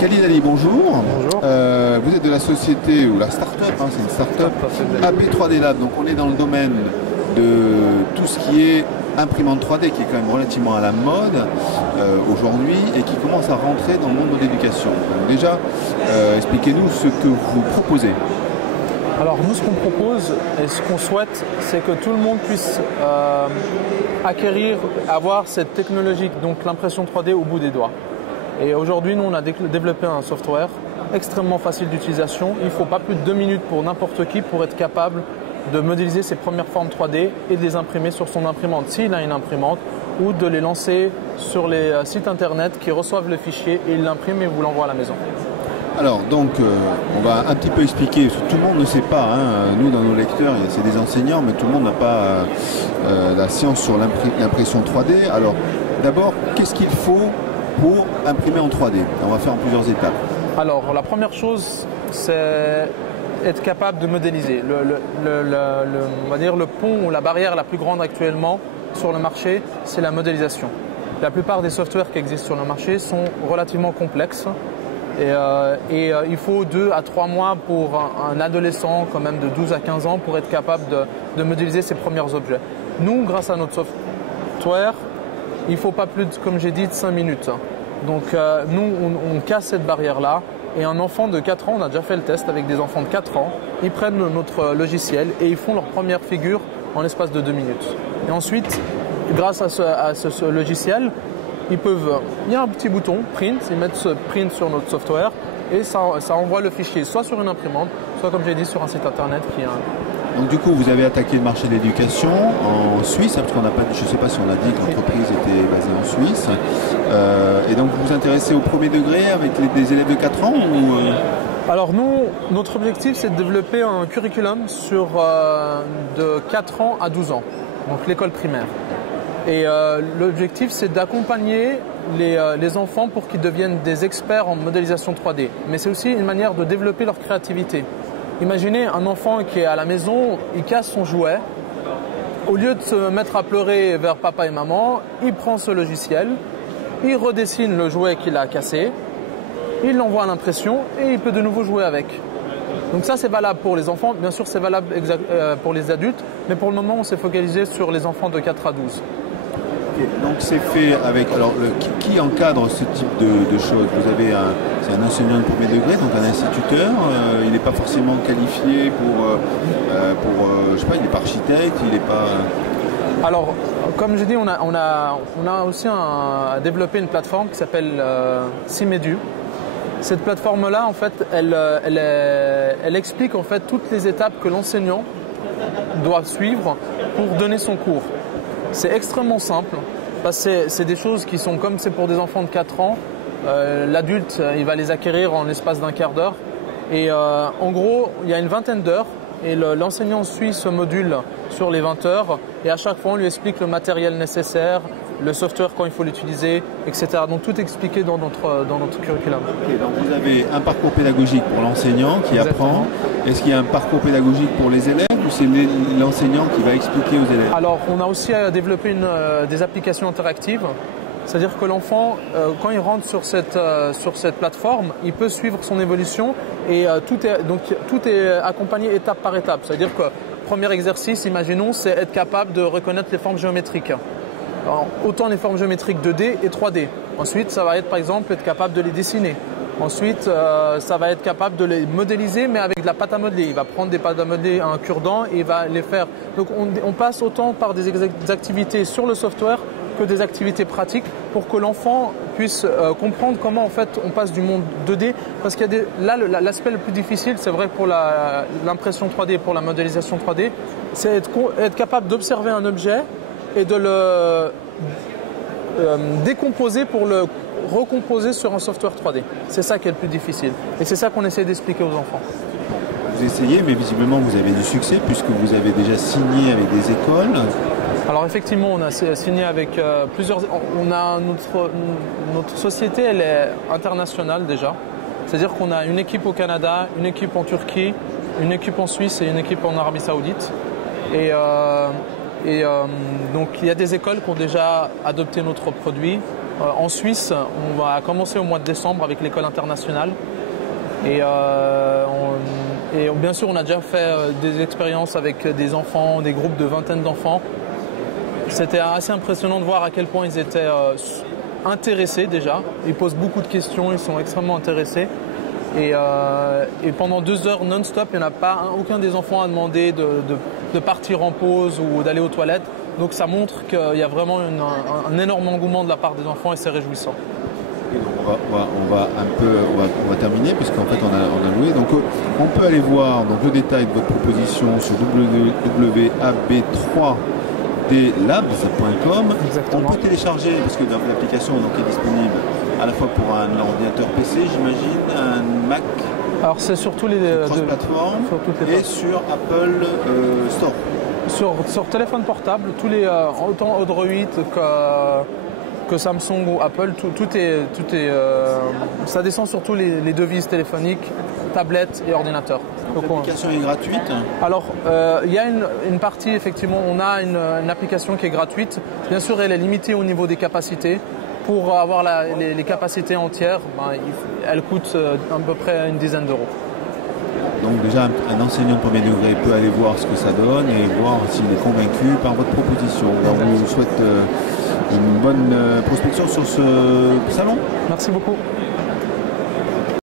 Khalid Ali, bonjour. Bonjour. Vous êtes de la société, ou la start-up, hein, c'est une start-up, AP3D Lab. Donc on est dans le domaine de tout ce qui est imprimante 3D, qui est quand même relativement à la mode aujourd'hui et qui commence à rentrer dans le monde de l'éducation. Donc déjà, expliquez-nous ce que vous proposez. Alors nous, ce qu'on propose et ce qu'on souhaite, c'est que tout le monde puisse avoir cette technologie, donc l'impression 3D au bout des doigts. Et aujourd'hui, nous, on a développé un software extrêmement facile d'utilisation. Il ne faut pas plus de 2 minutes pour n'importe qui pour être capable de modéliser ses premières formes 3D et de les imprimer sur son imprimante, s'il a une imprimante, ou de les lancer sur les sites internet qui reçoivent le fichier et ils l'impriment et vous l'envoient à la maison. Alors donc, on va un petit peu expliquer, parce que tout le monde ne sait pas, hein, nous dans nos lecteurs, c'est des enseignants, mais tout le monde n'a pas la science sur l'impression 3D. Alors d'abord, qu'est-ce qu'il faut pour imprimer en 3D? On va faire en plusieurs étapes. Alors la première chose, c'est être capable de modéliser. On va dire le pont ou la barrière la plus grande actuellement sur le marché, c'est la modélisation. La plupart des softwares qui existent sur le marché sont relativement complexes. Et il faut 2 à 3 mois pour un adolescent, quand même de 12 à 15 ans, pour être capable de modéliser ses premiers objets. Nous, grâce à notre software, il ne faut pas plus, comme j'ai dit, de 5 minutes. Donc nous, on casse cette barrière-là. Et un enfant de 4 ans, on a déjà fait le test avec des enfants de 4 ans, ils prennent notre logiciel et ils font leur première figure en l'espace de 2 minutes. Et ensuite, grâce à ce logiciel, il y a un petit bouton print, ils mettent ce print sur notre software et ça envoie le fichier soit sur une imprimante, soit comme j'ai dit sur un site internet qui est un... Donc du coup vous avez attaqué le marché de l'éducation en Suisse, parce qu'on n'a pas, je ne sais pas si on a dit que l'entreprise était basée en Suisse. Et donc vous vous intéressez au premier degré avec des élèves de 4 ans ou Alors nous, notre objectif c'est de développer un curriculum de 4 ans à 12 ans, donc l'école primaire. Et l'objectif, c'est d'accompagner les enfants pour qu'ils deviennent des experts en modélisation 3D. Mais c'est aussi une manière de développer leur créativité. Imaginez un enfant qui est à la maison, il casse son jouet. Au lieu de se mettre à pleurer vers papa et maman, il prend ce logiciel, il redessine le jouet qu'il a cassé, il l'envoie à l'impression et il peut de nouveau jouer avec. Donc ça, c'est valable pour les enfants. Bien sûr, c'est valable pour les adultes. Mais pour le moment, on s'est focalisé sur les enfants de 4 à 12. Donc c'est fait avec... Alors qui encadre ce type de choses? Vous avez c'est un enseignant de premier degré, donc un instituteur. Il n'est pas forcément qualifié je sais pas, il n'est pas architecte, il n'est pas... Alors, comme je dis, on a aussi développé une plateforme qui s'appelle Simedu. Cette plateforme-là, en fait, elle explique en fait toutes les étapes que l'enseignant doit suivre pour donner son cours. C'est extrêmement simple, parce que c'est des choses qui sont comme c'est pour des enfants de 4 ans. L'adulte, il va les acquérir en l'espace d'un quart d'heure. Et en gros, il y a une vingtaine d'heures et l'enseignant suit ce module sur les 20 heures. Et à chaque fois, on lui explique le matériel nécessaire, le software quand il faut l'utiliser, etc. Donc tout est expliqué dans notre curriculum. Okay, donc vous avez un parcours pédagogique pour l'enseignant qui apprend. Est-ce qu'il y a un parcours pédagogique pour les élèves ou c'est l'enseignant qui va expliquer aux élèves? Alors on a aussi développé des applications interactives. C'est-à-dire que l'enfant, quand il rentre sur cette plateforme, il peut suivre son évolution et tout est accompagné étape par étape. C'est-à-dire que premier exercice, imaginons, c'est être capable de reconnaître les formes géométriques. Alors, autant les formes géométriques 2D et 3D. Ensuite, ça va être par exemple être capable de les dessiner. Ensuite, ça va être capable de les modéliser, mais avec de la pâte à modeler. Il va prendre des pâtes à modeler, un cure-dent et il va les faire. Donc on passe autant par des activités sur le software que des activités pratiques pour que l'enfant puisse comprendre comment en fait on passe du monde 2D. Parce qu'il y a l'aspect le plus difficile, c'est vrai pour l'impression 3D, pour la modélisation 3D, c'est être capable d'observer un objet et de le décomposer pour le recomposer sur un software 3D. C'est ça qui est le plus difficile. Et c'est ça qu'on essaie d'expliquer aux enfants. Vous essayez, mais visiblement vous avez du succès puisque vous avez déjà signé avec des écoles. Alors effectivement, on a signé avec plusieurs... Notre société, elle est internationale déjà. C'est-à-dire qu'on a une équipe au Canada, une équipe en Turquie, une équipe en Suisse et une équipe en Arabie Saoudite. Donc il y a des écoles qui ont déjà adopté notre produit. En Suisse, on va commencer au mois de décembre avec l'école internationale. Et bien sûr, on a déjà fait des expériences avec des enfants, des groupes de vingtaine d'enfants. C'était assez impressionnant de voir à quel point ils étaient intéressés déjà. Ils posent beaucoup de questions, ils sont extrêmement intéressés. Et pendant 2 heures non-stop, il n'y en a pas aucun des enfants a demandé de partir en pause ou d'aller aux toilettes. Donc ça montre qu'il y a vraiment un énorme engouement de la part des enfants et c'est réjouissant. Et donc on va terminer puisqu'en fait on a loué. Donc on peut aller voir donc, le détail de votre proposition sur www.ab3dlabs.com. On peut télécharger, parce que l'application est disponible à la fois pour un ordinateur PC, j'imagine, un Mac. Alors c'est sur tous les cross-platform et sur Apple Store. Sur téléphone portable, tous les autant Android que Samsung ou Apple, tout est ça descend sur tous les devises téléphoniques, tablettes et ordinateurs. L'application est gratuite? Alors, il y a une partie, effectivement, on a une application qui est gratuite. Bien sûr, elle est limitée au niveau des capacités. Pour avoir les capacités entières, elle coûte à peu près une dizaine d'euros. Donc déjà, un enseignant de premier degré peut aller voir ce que ça donne et voir s'il est convaincu par votre proposition. Alors, on vous souhaite une bonne prospection sur ce salon. Merci beaucoup.